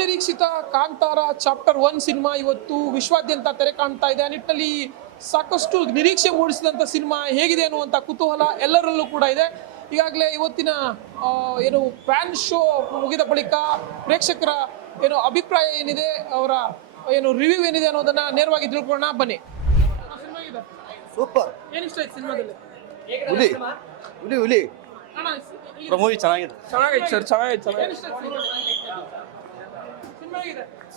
ಬಹುನಿರೀಕ್ಷಿತ Kantara chapter one cinema ಇವತ್ತು ವಿಶ್ವಾದ್ಯಂತ ತೆರೆ ಕಾಣ್ತಾ ಇದೆ. ಆ ನಿಟ್ಟಿನಲ್ಲಿ ಸಾಕಷ್ಟು ನಿರೀಕ್ಷೆ ಮೂಡಿಸಿದಂಥ ಸಿನಿಮಾ ಹೇಗಿದೆ ಅನ್ನುವಂಥ ಕುತೂಹಲ ಎಲ್ಲರಲ್ಲೂ ಕೂಡ ಇದೆ. ಈಗಾಗಲೇ ಇವತ್ತಿನ ಏನು ಫ್ಯಾನ್ ಶೋ ಮುಗಿದ ಬಳಿಕ ಪ್ರೇಕ್ಷಕರ ಏನು ಅಭಿಪ್ರಾಯ ಏನಿದೆ ಅವರ ಏನು ರಿವ್ಯೂ ಏನಿದೆ ಅನ್ನೋದನ್ನ ನೇರವಾಗಿ ತಿಳ್ಕೊಳ್ಳೋಣ. ಬನ್ನಿ. ಸೂಪರ್. ಏನಿಷ್ಟ ಆಯ್ತು ಸಿನಿಮಾದಲ್ಲಿ? ಹುಲಿ. ಹುಲಿ ಹುಲಿ. ಮೂವಿ ಚೆನ್ನಾಗಿದೆ. ಚೆನ್ನಾಗಿತ್ತು ಸರ್ ಚೆನ್ನಾಗಿತ್ತು ಚೆನ್ನಾಗಿ ಸಿನಿಮಾ ಹೇಗಿದೆ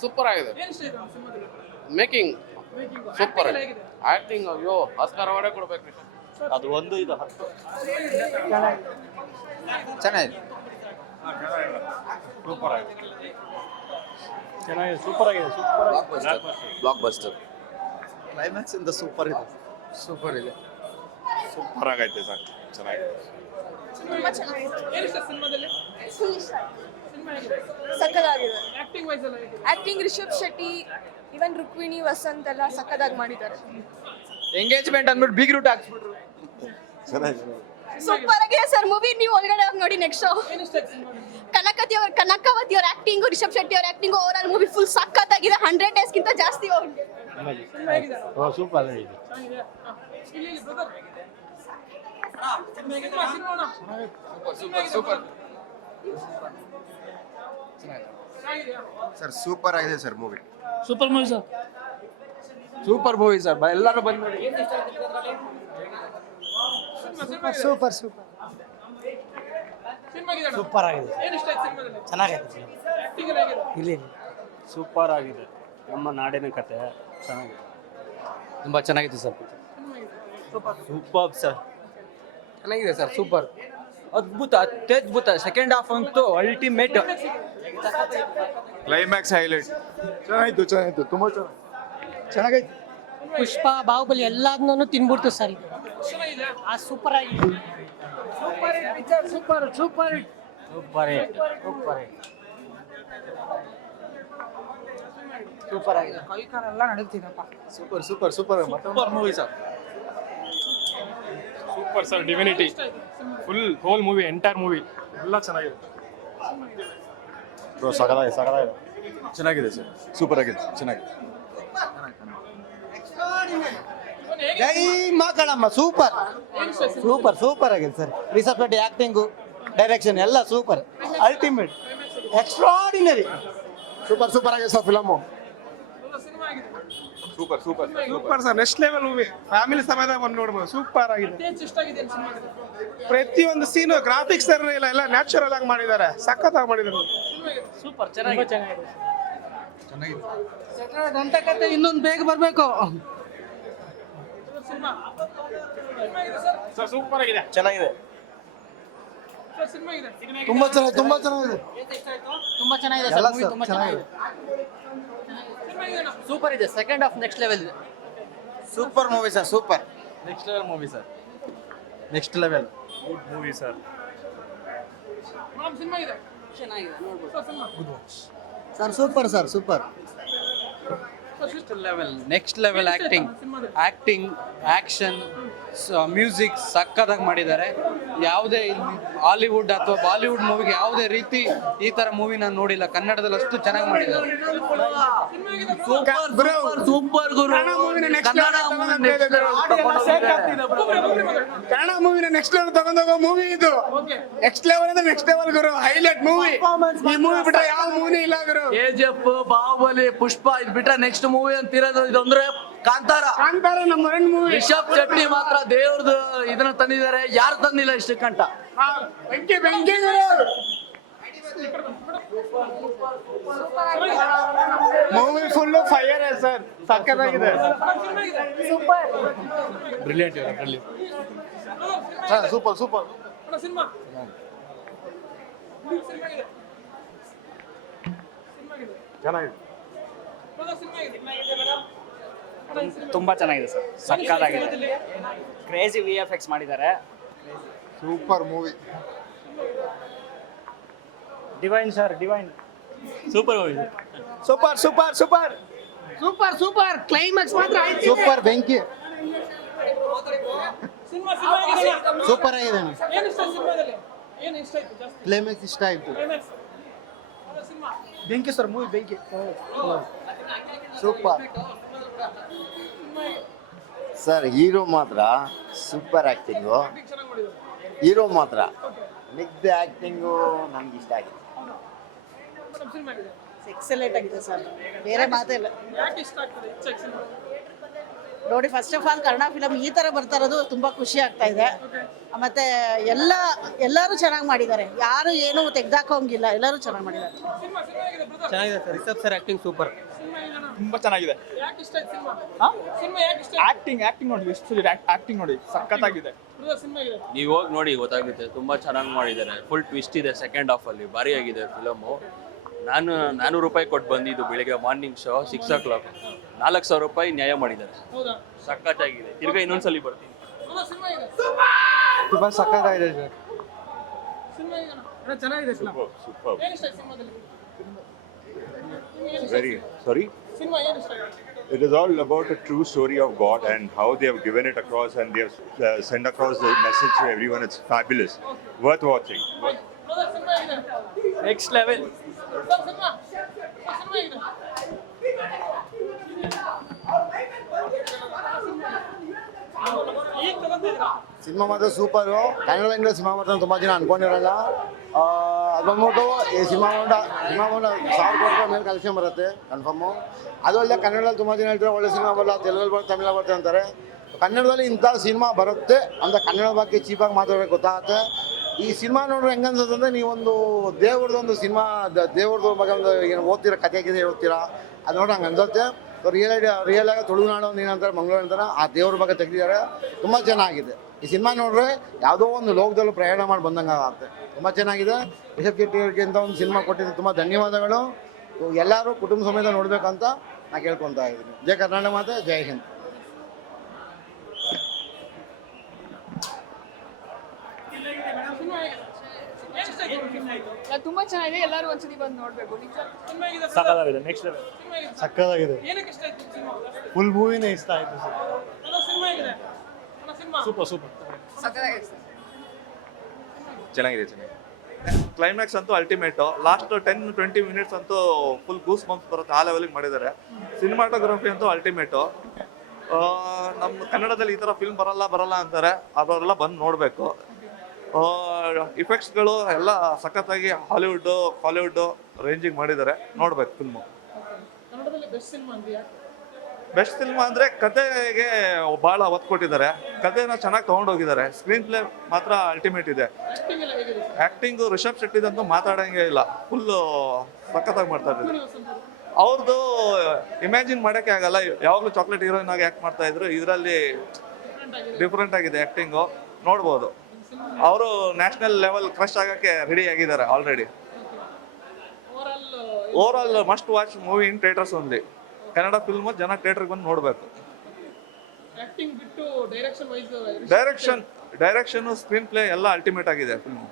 ಸೂಪರ್ ಆಗಿದೆ. ಮೇಕಿಂಗ್ ಸೂಪರ್ ಆಗಿದೆ. ಆಕ್ಟಿಂಗ್ ಅಯ್ಯೋ ಆಸ್ಕರ್ ಅವಾರ್ಡೇ ಕೊಡ್ಬೇಕು ಅದು ಒಂದು ಇದು. ಹತ್ತು ಚೆನ್ನಾಗಿದೆ. ಚೆನ್ನಾಗಿದೆ. ಸೂಪರ್ ಆಗಿದೆ. ಸೂಪರ್ ಬ್ಲಾಕ್ ಬಸ್ಟರ್ ಕ್ಲೈಮ್ಯಾಕ್ಸ್ ಇಂದ ಸೂಪರ್ ಇದೆ. ಸೂಪರ್ ಇದೆ. ಸೂಪರ್ ಆಗೈತೆ ಸರ್. ಚೆನ್ನಾಗಿದೆ. ತುಂಬಾ ಚೆನ್ನಾಗಿದೆ. ಸಿನಿಮಾದಲ್ಲಿ? ಹೇಗಿದೆ ಸಕ್ಕದಾಗಿದೆ ಆಕ್ಟಿಂಗ್ ವೈಸ್ ಎಲ್ಲ ಹೇಗಿದೆ? ಆಕ್ಟಿಂಗ್ ರಿಷಬ್ ಶೆಟ್ಟಿ ಇವನ್ ರುಕ್ಮಿಣಿ ವಸಂತ್ ಎಲ್ಲ ಸಕ್ಕದಾಗಿ ಮಾಡಿದ್ದಾರೆ. ಎಂಗೇಜ್ಮೆಂಟ್ ಅಂದ್ಬಿಟ್ಟು ಬಿಗ್ ರೂಟ್ ಹಾಕ್ಸ್ಬಿಟ್ರು. ಸೂಪರ್ ಆಗಿದೆ ಸರ್. ಮೂವಿ ನೀವು ಒಳಗಡೆ ಹೋಗಿ ನೋಡಿ ನೆಕ್ಸ್ಟ್ ಏನಿಷ್ಟ ಆಯ್ತು ಸಿನಿಮಾದಲ್ಲಿ ಕನಕತಿ ಅವ್ರ ಕನಕವತಿ ಅವ್ರ ಆಕ್ಟಿಂಗ್ ರಿಷಬ್ ಶೆಟ್ಟಿ ಅವ್ರ acting over all movie full ಸಕ್ಕತ್ತಾಗಿದೆ ಹಂಡ್ರೆಡ್ ಡೇಸ್ಗಿಂತ ಜಾಸ್ತಿ ಹೋಗಿದೆ. ಸಿನಿಮಾ ಹೇಗಿದೆ ಸೂಪರ್ ಆಗಿದೆ. ಚೆನ್ನಾಗಿದೆಯಾ ಹಾ. ಇಲ್ಲಿ ಇಲ್ಲಿ ಸಿನಿಮಾ ಸಿನಿಮಾ ನೋಡೋಣ ಸೂಪರ್ ಸೂಪರ್ ಚೆನ್ನಾಗಿದೆಯಾ ಸರ್ ಸೂಪರ್ ಆಗಿದೆ sir movie super movie sir super movie sir ಎಲ್ಲರೂ ಬಂದು ನೋಡಿ. ಸೂಪರ್ ಸೂಪರ್ ಸೂಪರ್ ಆಗಿದೆ ಚೆನ್ನಾಗಿದೆ ಇಲ್ಲಿ ಸೂಪರ್ ಆಗಿದೆ. ನಮ್ಮ ನಾಡಿನ ಕತೆ ಚೆನ್ನಾಗಿದೆ. ತುಂಬ ಚೆನ್ನಾಗಿತ್ತು ಸರ್ ಸೂಪರ್ ಸರ್ ಚೆನ್ನಾಗಿದೆ ಸರ್ ಸೂಪರ್ ಅದ್ಭುತ ಅತ್ಯದ್ಭುತ. ಸೆಕೆಂಡ್ ಹಾಫ್ ಅಂತೂ ಅಲ್ಟಿಮೇಟ್ ಕ್ಲೈಮ್ಯಾಕ್ಸ್ ಹೈಲೈಟ್ ಚೆನ್ನಾಗಿತ್ತು ಚೆನ್ನಾಗಿತ್ತು. ತುಂಬಾ ಚೆನ್ನಾಗಿ ಚೆನ್ನಾಗೈತೆ. ಪುಷ್ಪ ಬಾಹುಬಲಿ ಎಲ್ಲದನ್ನೂ ತಿನ್ಬಿಡ್ತು ಸರ್ ಇದು. ಚೆನ್ನಾಗಿದೆ ಆ ಸೂಪರ್ ಆಗಿದೆ super super super super super ಆಗಿದೆ. ಕೈ ಕಾಲೆಲ್ಲ ನಡುಗ್ತಿದಪ್ಪ super super super super movie sir. Super sir divinity full whole movie entire movie ಎಲ್ಲ ಚೆನ್ನಾಗಿದೆ. ಬ್ರೋ ಸಗದಾಗಿದೆ ಸಗದಾಗಿದೆ ಚೆನ್ನಾಗಿದೆ ಸರ್ ಸೂಪರ್ ಆಗಿದೆ ಚೆನ್ನಾಗಿದೆ. ಜೈ ಮಕ್ಕಳಮ್ಮ ಸೂಪರ್ ಸೂಪರ್ ಸೂಪರ್ ಆಗಿದೆ sir research Shetty acting direction ಎಲ್ಲ super ultimate extraordinary super super ಆಗಿದೆ sir film super super super sir next level movie family ಸಮೇತ ಬಂದು ನೋಡ್ಬೋದು. ಸೂಪರ್ ಆಗಿದೆ. ಪ್ರತಿಯೊಂದು ಸೀನು ಗ್ರಾಫಿಕ್ಸ್ ಇಲ್ಲ ಎಲ್ಲ ನ್ಯಾಚುರಲ್ ಆಗಿ ಮಾಡಿದ್ದಾರೆ. ಸಖತ್ತಾಗಿ ಮಾಡಿದ್ದಾರೆ. ಸೂಪರ್ ಚೆನ್ನಾಗಿದೆ. ದಂತಕತೆ ಇನ್ನೊಂದು ಬೇಗ ಬರಬೇಕು. ಸರ್ ಸರ್ ಸೂಪರ್ ಆಗಿದೆ. ಚೆನ್ನಾಗಿದೆ. ಸರ್ ಸಿನಿಮಾ ಇದೆ. ತುಂಬಾ ಚೆನ್ನಾಗಿದೆ ತುಂಬಾ ಚೆನ್ನಾಗಿದೆ. ತುಂಬಾ ಚೆನ್ನಾಗಿದೆ ಸರ್ ಮೂವಿ ತುಂಬಾ ಚೆನ್ನಾಗಿದೆ. ಚೆನ್ನಾಗಿದೆ. ಸೂಪರ್ ಇದೆ. ಸೆಕೆಂಡ್ ಹಾಫ್ ನೆಕ್ಸ್ಟ್ ಲೆವೆಲ್ ಇದೆ. Super movie sir super next level movie sir next level good movie sir cinema ಇದೆ? ಚೆನ್ನಾಗಿದೆ. Sir cinema sir super sir super next level next level acting acting action music ಸಕ್ಕದಾಗಿ ಮಾಡಿದ್ದಾರೆ. ಯಾವುದೇ Hollywood ಅಥವಾ Bollywood ಮೂವಿಗೆ ಯಾವುದೇ ರೀತಿ ಈ ತರ ಮೂವಿ ನಾನು ನೋಡಿಲ್ಲ. ಕನ್ನಡದಲ್ಲಿ ಅಷ್ಟು ಚೆನ್ನಾಗಿ ಮಾಡಿದ್ದಾರೆ. ಸೂಪರ್ ಸೂಪರ್ ಗುರು. ಕನ್ನಡ ಮೂವಿನ ನೆಕ್ಸ್ಟ್ ಕನ್ನಡ ಕನ್ನಡ ಮೂವಿನ ನೆಕ್ಸ್ಟ್ ಲೆವೆಲ್ ತಗೊಂಡೋಗೋ ಮೂವಿ ಇದು. ನೆಕ್ಸ್ಟ್ ಲೆವೆಲ್ ಅಂದ್ರೆ ನೆಕ್ಸ್ಟ್ ಲೆವೆಲ್ ಗುರು. ಹೈಲೈಟ್ ಮೂವಿ ಈ ಮೂವಿ ಬಿಟ್ರೆ ಯಾವ ಮೂವಿ ಇಲ್ಲ ಗುರು. K G F Baahubali Pushpa ಇದ್ ಬಿಟ್ರೆ ನೆಕ್ಸ್ಟ್ ಮೂವಿ ಅಂತ ಇರೋದು ಇದೊಂದ್ರೆ ಕಾಂತಾರ. ಕಾಂತಾರ ನಮ್ಮ ಮರಣ ಮೂವಿ ರಿಷಬ್ ಶೆಟ್ಟಿ ಮಾತ್ರ ದೇವ್ರದ್ದು ಇದನ್ನ ತಂದಿದ್ದಾರೆ. ಯಾರು ತಂದಿಲ್ಲ ಇಷ್ಟು ಕಂಟ ಬೆಂಕಿ ಬೆಂಕಿ ಮೂವಿ ಫುಲ್ ಫೈರ್ ಸರ್ ಸಕ್ಕತ್ತಾಗಿದೆ ಬ್ರಿಲಿಯಂಟ್ ಇದೆ brilliant super super cinema cinema ಇದೆ ಸಿನಿಮಾ ಇದೆ ಚೆನ್ನಾಗಿದೆ. ಇದೆ ತುಂಬಾ ಚೆನ್ನಾಗಿದೆ ಸರ್. ಸಕ್ಕತ್ತಾಗಿದೆ ಕ್ರೇಜಿ ವಿ ಎಫ್ ಎಕ್ಸ್ ಮಾಡಿದ್ದಾರೆ. Super movie divine sir divine super movie super super super super super climax ಮಾತ್ರ ಸೂಪರ್ ಬೆಂಕಿ ಸಿನಿಮಾ ಸಿನಿಮಾ ಸೂಪರ್ ಆಗಿದೆ. ಏನು ಇಷ್ಟ ಸಿನಿಮಾದಲ್ಲಿ? ಏನು ಇಷ್ಟ ಆಯ್ತು ಕ್ಲೈಮ್ಯಾಕ್ಸ್ ಇಷ್ಟ ಆಯ್ತು. ಕ್ಲೈಮ್ಯಾಕ್ಸ್ ಸಿನಿಮಾ ಬೆಂಕಿ ಸರ್ ಮೂವಿ ಬೆಂಕಿ ಸೂಪರ್ ಸರ್ ಹೀರೋ ಮಾತ್ರ ಸೂಪರ್ ಆ್ಯಕ್ಟಿಂಗು ಹೀರೋ ಮಾತ್ರ. ಮಿಗ್ದ ಆ್ಯಕ್ಟಿಂಗು ನಮ್ಗೆ ಇಷ್ಟ ಆಗಿದೆ ಎಕ್ಸಲೆಂಟ್ ಆಗಿದೆ ಸರ್. ಬೇರೆ ಮಾತೇ ಇಲ್ಲ. ಯಾಕೆ ಇಷ್ಟ ಆಗ್ತದೆ ಹೆಚ್ಚಾಗಿ ಸಿನಿಮಾ ನೋಡಿ first of all Kannada film ಈ ತರ ಬರ್ತಾ ಇರೋದು ತುಂಬಾ ಖುಷಿ ಆಗ್ತಾ ಇದೆ. ಮತ್ತೆ ಎಲ್ಲ ಎಲ್ಲರೂ ಚೆನ್ನಾಗಿ ಮಾಡಿದ್ದಾರೆ. ಯಾರು ಏನು ತೆಗ್ದಾಕೋಂಗಿಲ್ಲ ಎಲ್ಲರೂ ಚೆನ್ನಾಗಿ ಮಾಡಿದ್ದಾರೆ. Cinema cinema brother? ಚೆನ್ನಾಗಿದೆ sir. Rishab sir acting super? ತುಂಬಾ ಚೆನ್ನಾಗಿದೆ. ಯಾಕೆ ಇಷ್ಟ ಆಯ್ತು ಸಿನಿಮಾ? ಸಿನಿಮಾ ಯಾಕೆ ಇಷ್ಟ ಆಕ್ಟಿಂಗ್ ಆಕ್ಟಿಂಗ್ ನೋಡಿ ಎಷ್ಟು ಆಕ್ಟಿಂಗ್ ನೋಡಿ ಸಖತ್ತಾಗಿದೆ. ಬ್ರದರ್ ಸಿನಿಮಾ ಇದೆ ನೀವು ಹೋಗಿ ನೋಡಿ ಗೊತ್ತಾಗುತ್ತೆ. ತುಂಬಾ ಚೆನ್ನಾಗಿ ಮಾಡಿದ್ದಾರೆ. ಫುಲ್ ಟ್ವಿಸ್ಟ್ ಇದೆ ಸೆಕೆಂಡ್ ಹಾಫ್ ಅಲ್ಲಿ. ಭಾರಿ ಆಗಿದೆ ಫಿಲಮು ನಾನು ನಾನೂರು ರೂಪಾಯಿ ಕೊಟ್ಟು ಬಂದಿದ್ದು ಬೆಳಿಗ್ಗೆ morning show six o'clock ನಾಲ್ಕು ಸಾವಿರ ರೂಪಾಯಿ ನ್ಯಾಯ ಮಾಡಿದ್ದಾರೆ. ಹೌದಾ? ಸಖತ್ತಾಗಿದೆ. ತಿರ್ಗಾ ಇನ್ನೊಂದ್ಸಲಿ ಬರ್ತೀನಿ. ಬ್ರದರ್ ಸಿನಿಮಾ ಇದೆ ತುಂಬಾ ಸಖತ್ತಾಗಿದೆ ಸರ್. ಚೆನ್ನಾಗಿದೆ ಏನು ಇಷ್ಟ ಆಯ್ತು ಸಿನಿಮಾದಲ್ಲಿ? Very sorry. ಸಿನಿಮಾ ಏನು ಇಷ್ಟ ಆಯ್ತು It is all about a true story of God and how they have given it across and they have uh, sent across the message to everyone. It's fabulous, worth watching. Brother cinema ಇದೆ next level sir cinema cinema ಇದೆ ಈಗ ತಗೊಂಡಿದ್ದೀರಾ cinema ಮಾತ್ರ super Kannada English cinema ಮಾತ್ರ ತುಂಬ ಜನ ಅನ್ಕೊಂಡಿರಲ್ಲ ಆ, ಅದು ಬಂದ್ಬಿಟ್ಟು ಈ ಸಿನಿಮಾ ಹೊಂಡ ಸಿನಿಮಾ ಬಂದ ಸಾವಿರ ಕೋಟಿ ಮೇಲೆ ಕಲೆಕ್ಷನ್ ಬರುತ್ತೆ ಕನ್ಫರ್ಮು ಅದು ಅಲ್ಲದೆ ಕನ್ನಡದಲ್ಲಿ ತುಂಬ ಜನ ಹೇಳ್ತಾರೆ ಒಳ್ಳೆ ಸಿನಿಮಾ ಬರಲ್ಲ ತೆಲುಗಲ್ಲಿ ಬರುತ್ತೆ ತಮಿಳಲ್ಲಿ ಬರುತ್ತೆ ಅಂತಾರೆ. ಕನ್ನಡದಲ್ಲಿ ಇಂಥ ಸಿನಿಮಾ ಬರುತ್ತೆ ಅಂತ ಕನ್ನಡ ಬಗ್ಗೆ ಚೀಪಾಗಿ ಮಾತಾಡೋಕೆ ಗೊತ್ತಾಗುತ್ತೆ. ಈ ಸಿನಿಮಾ ಅನ್ಸುತ್ತೆ ನೀವೊಂದು ದೇವ್ರದ್ದು ಒಂದು ಸಿನಿಮಾ ದೇವ್ರದ್ದು ಬಗ್ಗೆ ಒಂದು ಏನು ಓದ್ತೀರಾ ಕತೆ ಗಿದೆ ಹೇಳ್ತೀರಾ ಅದು ನೋಡಿ ಹಂಗೆ ಅನ್ಸುತ್ತೆ. ರಿಯಲ್ ರಿಯಲ್ ಆಗಿ ತುಳುನಾಡು ಒಂದು ಏನಂತಾರೆ, ಮಂಗಳೂರು ಅಂತಾರೆ, ಆ ದೇವ್ರ ಬಗ್ಗೆ ತೆಗೆದಿದ್ದಾರೆ. ತುಂಬ ಚೆನ್ನಾಗಿದೆ. ಈ ಸಿನಿಮಾ ನೋಡ್ರೆ ಯಾವುದೋ ಒಂದು ಲೋಕದಲ್ಲೂ ಪ್ರಯಾಣ ಮಾಡಿ ಬಂದಂಗೆ ಆಗುತ್ತೆ ತುಂಬ ಚೆನ್ನಾಗಿದೆ. ರಿಷಬ್ ಶೆಟ್ಟಿ ಒಂದು ಸಿನಿಮಾ ಕೊಟ್ಟಿದ್ದು ತುಂಬ ಧನ್ಯವಾದಗಳು. ಎಲ್ಲರೂ ಕುಟುಂಬ ಸಮೇತ ನೋಡಬೇಕಂತ ನಾನು ಕೇಳ್ಕೊತಾ ಇದ್ದೀನಿ. ಜಯ ಕರ್ನಾಟಕ ಮಾತೆ, ಜೈ ಹಿಂದ್ ಸಿನಿಮಾ ಏನು ಇಷ್ಟ ಆಯ್ತು ಸಿನಿಮಾ ತುಂಬಾ ಚೆನ್ನಾಗಿದೆ. ಎಲ್ಲರೂ ಒಂದ್ಸತಿ ಬಂದು ನೋಡ್ಬೇಕು. ನಿಜ? ಸಕ್ಕತ್ತಾಗಿದೆ ನೆಕ್ಸ್ಟ್ ಲೆವೆಲ್ ಸಿನಿಮಾ ಸಕ್ಕತ್ತಾಗಿದೆ. ಏನಕ್ಕೆ ಇಷ್ಟ ಆಯ್ತು ಸಿನಿಮಾ? ಫುಲ್ ಮೂವಿನೇ ಇಷ್ಟ ಆಯ್ತು ಸರ್. ಸಿನಿಮಾ ಇದೆ ಸಿನಿಮಾ. Super super. ಚೆನ್ನಾಗಿದೆ ಚೆನ್ನಾಗಿದೆ. ಕ್ಲೈಮ್ಯಾಕ್ಸ್ ಅಂತೂ ultimate last ten twenty minutes ಅಂತೂ ಫುಲ್ ಗೂಸ್ ಬಂಪ್ಸ್ ಬರುತ್ತೆ. ಆ ಲೆವೆಲಿಗೆ ಮಾಡಿದ್ದಾರೆ. ಸಿನಿಮಾಟೋಗ್ರಫಿ ಅಂತೂ ಅಲ್ಟಿಮೇಟು ನಮ್ಮ ಕನ್ನಡದಲ್ಲಿ ಈ ಥರ ಫಿಲ್ಮ್ ಬರಲ್ಲ ಬರಲ್ಲ ಅಂತಾರೆ. ಅವರೆಲ್ಲ ಬಂದು ನೋಡಬೇಕು. ಇಫೆಕ್ಟ್ಸ್ಗಳು ಎಲ್ಲ ಸಖತ್ತಾಗಿ ಹಾಲಿವುಡ್ ಹಾಲಿವುಡ್ಡು ರೇಂಜಿಗೆ ಮಾಡಿದ್ದಾರೆ. ನೋಡ್ಬೇಕು ಫಿಲ್ಮು ಬೆಸ್ಟ್ ಸಿನಿಮಾ ಅಂದರೆ ಕತೆಗೆ ಭಾಳ ಒತ್ತು ಕೊಟ್ಟಿದ್ದಾರೆ. ಕತೆನ ಚೆನ್ನಾಗಿ ತೊಗೊಂಡೋಗಿದ್ದಾರೆ. ಸ್ಕ್ರೀನ್ ಪ್ಲೇ ಮಾತ್ರ ಅಲ್ಟಿಮೇಟ್ ಇದೆ. ಆ್ಯಕ್ಟಿಂಗು ರಿಷಬ್ ಶೆಟ್ಟಿದಂತೂ ಮಾತಾಡೋಂಗೆ ಇಲ್ಲ. ಫುಲ್ಲು ಸಖತ್ತಾಗಿ ಮಾಡ್ತಾ ಇದ್ದಾರೆ. ಅವ್ರದ್ದು ಇಮ್ಯಾಜಿನ್ ಮಾಡೋಕ್ಕೆ ಆಗಲ್ಲ. ಯಾವಾಗಲೂ ಚಾಕ್ಲೇಟ್ ಹೀರೋಯಿನ್ ಆಗಿ ಆ್ಯಕ್ಟ್ ಮಾಡ್ತಾ ಇದ್ರು. ಇದರಲ್ಲಿ ಡಿಫ್ರೆಂಟ್ ಆಗಿದೆ. ಆ್ಯಕ್ಟಿಂಗು ನೋಡ್ಬೋದು. ಅವರು ನ್ಯಾಷನಲ್ ಲೆವೆಲ್ ಕ್ರಶ್ ಆಗಕ್ಕೆ ರೆಡಿ ಆಗಿದ್ದಾರೆ already overall must watch movie in theatres only Kannada film ಜನ ಥಿಯೇಟರ್ಗೆ ಬಂದು ನೋಡಬೇಕು. ಡೈರೆಕ್ಷನ್ ಡೈರೆಕ್ಷನ್ ಸ್ಕ್ರೀನ್ ಪ್ಲೇ ಎಲ್ಲ ಅಲ್ಟಿಮೇಟ್ ಆಗಿದೆ ಫಿಲ್ಮು